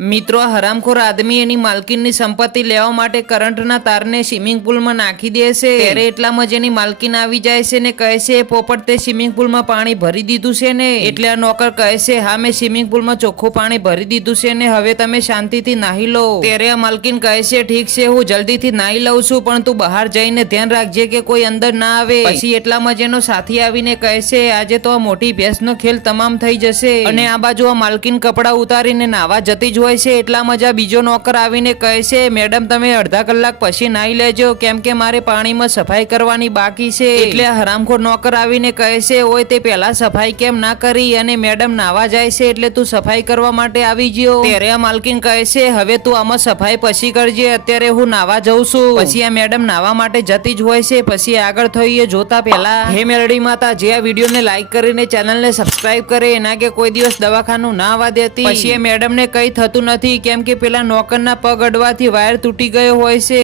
મિત્રો, હરામખોર આદમી એની માલકીનની સંપત્તિ લેવા માટે કરંટના તારને સ્વિમિંગ પુલમાં નાખી દે છે. ત્યારે એટલામાં જ એની માલકીન આવી જાય છે ને કહે છે, પોપટ તે સ્વિમિંગ પુલમાં પાણી ભરી દીધું છે ને? એટલે આ નોકર કહે છે, હા મેં સ્વિમિંગ પુલમાં ચોખ્ખું પાણી ભરી દીધું છે ને, હવે તમે શાંતિથી નાહી લો. ત્યારે આ માલકીન કહે છે, ઠીક છે હું જલ્દીથી નાહી લઉં છું, પણ તું બહાર જઈને ધ્યાન રાખજે કે કોઈ અંદર ના આવે. પછી એટલામાં જ એનો સાથી આવીને કહે છે, આજે તો આ મોટી ભેંસનો ખેલ તમામ થઈ જશે. અને આ બાજુ આ માલકીન કપડા ઉતારીને નાવા જતી જ હોય છે. એટલા મજા બીજો નોકર આવીને કહે છે, મેડમ તમે અડધા કલાક પછી નાહી લેજો, કેમ કે મારે પાણીમાં સફાઈ કરવાની બાકી છે. એટલે હરામખોર નોકર આવીને કહે છે, ઓય તે પહેલા સફાઈ કેમ ના કરી? અને મેડમ નાવા જાય છે એટલે તું સફાઈ કરવા માટે આવી ગયો? ત્યારે આ માલકીન કહે છે, હવે તું આમાં સફાઈ પછી કરજે, અત્યારે હું નાવા જઉં છું. પછી આ મેડમ નાવા માટે જતી જ હોય છે. પછી આગળ થઈએ જોતા પહેલા, હે મેલડી માતા, જે આ વિડીયોને લાઈક કરીને ચેનલને સબસ્ક્રાઇબ કરે એના કે કોઈ દિવસ દવાખાનું ના આવવા દેતી. પછી એ મેડમને કઈ થતું નથી, કેમ કે પેલા નોકરના પગ અડવાથી વાયર તૂટી ગયો હોય છે.